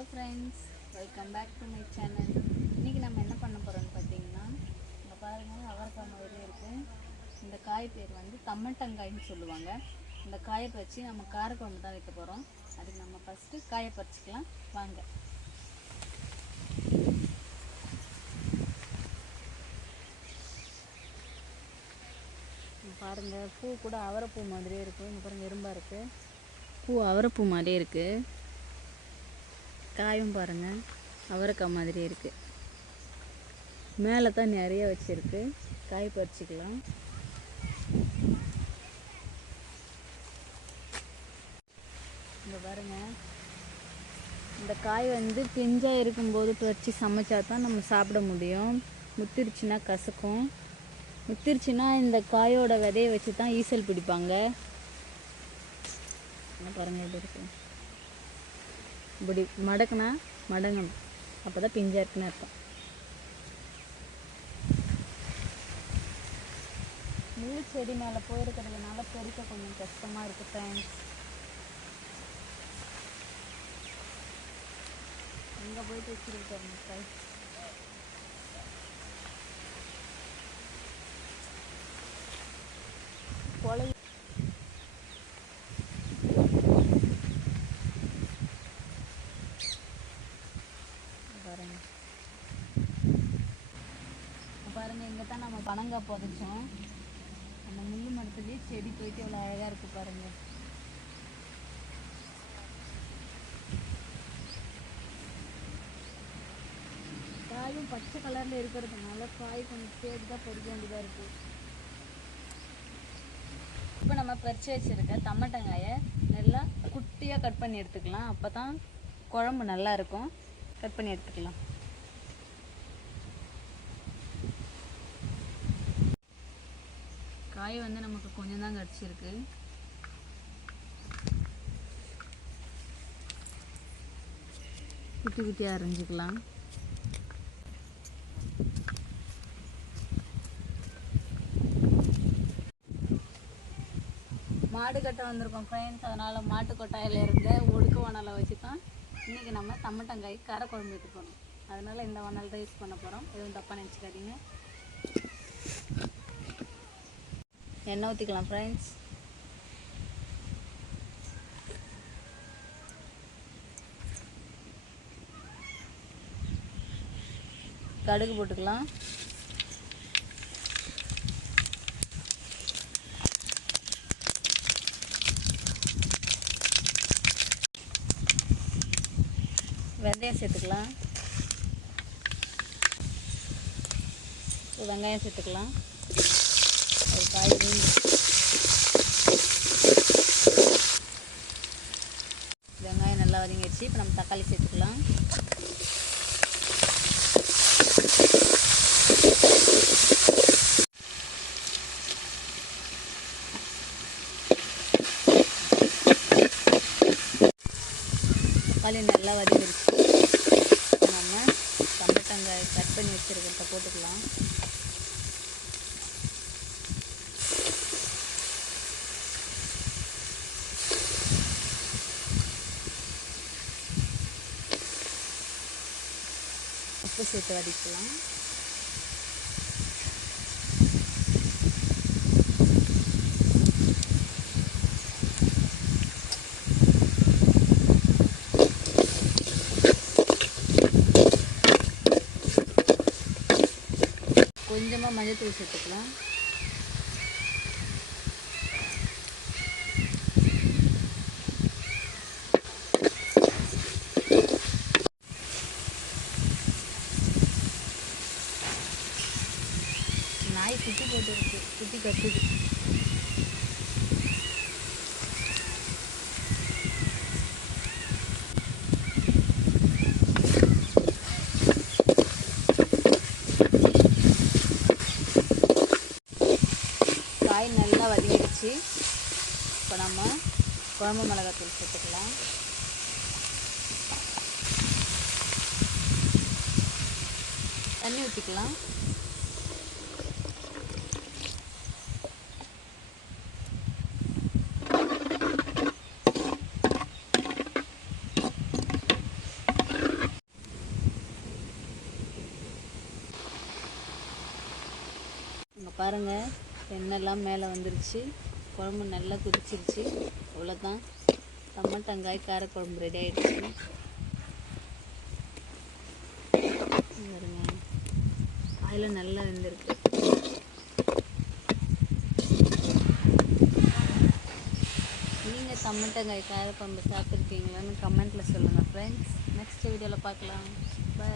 Hello friends welcome back to my channel இன்றைக்கி நம்ம என்ன பண்ண போகிறோம்னு பார்த்தீங்கன்னா இங்கே பாருங்கள் அவரைக்காய் மாதிரியே இருக்குது இந்த காய் பேர் வந்து தம்மட்டங்காய்னு சொல்லுவாங்க. இந்த காயை பறித்து நம்ம காரக்குழம்பு தான் வைக்க போகிறோம் அதுக்கு நம்ம ஃபஸ்ட்டு காயை பறிச்சிக்கலாம். வாங்க. பாருங்கள் பூ கூட அவரைப்பூ மாதிரியே இருக்குது இங்கே பாருங்கள் எறும்பா இருக்குது பூ அவரைப்பூ மாதிரியே இருக்குது காயும் பாருங்கள் அவரைக்காய் மாதிரி இருக்குது மேலே தான் நிறைய வச்சுருக்கு. காய் பறிச்சிக்கலாம். இங்கே பாருங்கள் இந்த காய் வந்து பிஞ்சாக இருக்கும்போது பறித்து சமைச்சா தான் நம்ம சாப்பிட முடியும். முத்திருச்சுன்னா கசக்கும். முத்திருச்சுன்னா இந்த காயோட விதையை வச்சு தான் ஈசல் பிடிப்பாங்க. பாருங்கள் எப்படி இருக்குது இப்படி மடக்குனா மடங்கணும். அப்போ தான் பிஞ்சாக இருக்குன்னு அர்த்தம். முழு செடி மேலே போயிருக்கிறதுனால பெருக்க கொஞ்சம் கஷ்டமாக இருக்குது ஃப்ரெண்ட்ஸ் அங்கே போயிட்டு வச்சுருக்கேன் மக்கள் கொலை பாருங்க பாருங்க இங்கே தான் நம்ம பனங்காய் புதைச்சோம். அந்த முள்ளு மரத்துலேயே செடி போயிட்டு எவ்வளோ அழகாக இருக்குது பாருங்கள் காயும் பச்சை கலரில் இருக்கிறதுனால காய் கொஞ்சம் சேர்த்து தான் பறிக்க வேண்டியதாக இருக்குது இப்போ நம்ம பறிச்சு வச்சுருக்க தம்மட்டங்காயை நல்லா குட்டியாக கட் பண்ணி எடுத்துக்கலாம். அப்போ தான் குழம்பு நல்லா இருக்கும். கட் பண்ணி எடுத்துக்கலாம். காய் வந்து நமக்கு கொஞ்சம் தான் கிடச்சிருக்கு. குட்டி குட்டியாக அரைஞ்சிக்கலாம். மாடு கட்ட வந்திருக்கோம் ஃப்ரெண்ட்ஸ் அதனால் மாட்டு கொட்டாயில் இருந்த ஒடுக்க வனலை வச்சு தான் இன்றைக்கி நம்ம தம்மட்டங்காய் கரை வைக்க போகிறோம் அதனால் இந்த வனல் தான் யூஸ் பண்ண போகிறோம் எதுவும் தப்பாக நினச்சிக்காதீங்க. எண்ணெய் ஊற்றிக்கலாம் ஃப்ரெண்ட்ஸ் கடுகு போட்டுக்கலாம். வெந்தயம் சேர்த்துக்கலாம். வெங்காயம் சேர்த்துக்கலாம் ஒரு காய் மீன் வெங்காயம் நல்லா வதங்கிடுச்சு இப்போ நம்ம தக்காளி சேர்த்துக்கலாம். தக்காளி நல்லா வதங்கிடுச்சு நம்ம தம்பட்டங்காய் கட் பண்ணி வச்சுருக்கிறத போட்டுக்கலாம். உப்பு சேர்த்து வதக்கலாம் கொஞ்சமாக மஞ்சத்தூள் சேர்த்துக்கலாம். குட்டி போட்டுருக்கு குட்டி கட்டுது. காய் நல்லா வதங்கிடுச்சு. இப்போ நம்ம குழம்பு மிளகாத்தூள் சேர்த்துக்கலாம். தண்ணி ஊற்றிக்கலாம் பாருங்கள் எண்ணெய்லாம் மேலே வந்துருச்சு. குழம்பு நல்லா குதிச்சிருச்சு. அவ்வளோதான் தம்மட்டங்காய் காரக்குழம்பு ரெடி ஆகிடுச்சு பாருங்க. காயில் நல்லா வெந்திருக்கு. நீங்கள் தம்மட்டங்காய் காரக்குழம்பு சாப்பிட்ருக்கீங்களான்னு கமெண்ட்டில் சொல்லுங்கள் ஃப்ரெண்ட்ஸ் நெக்ஸ்ட் வீடியோவில் பார்க்கலாம். பை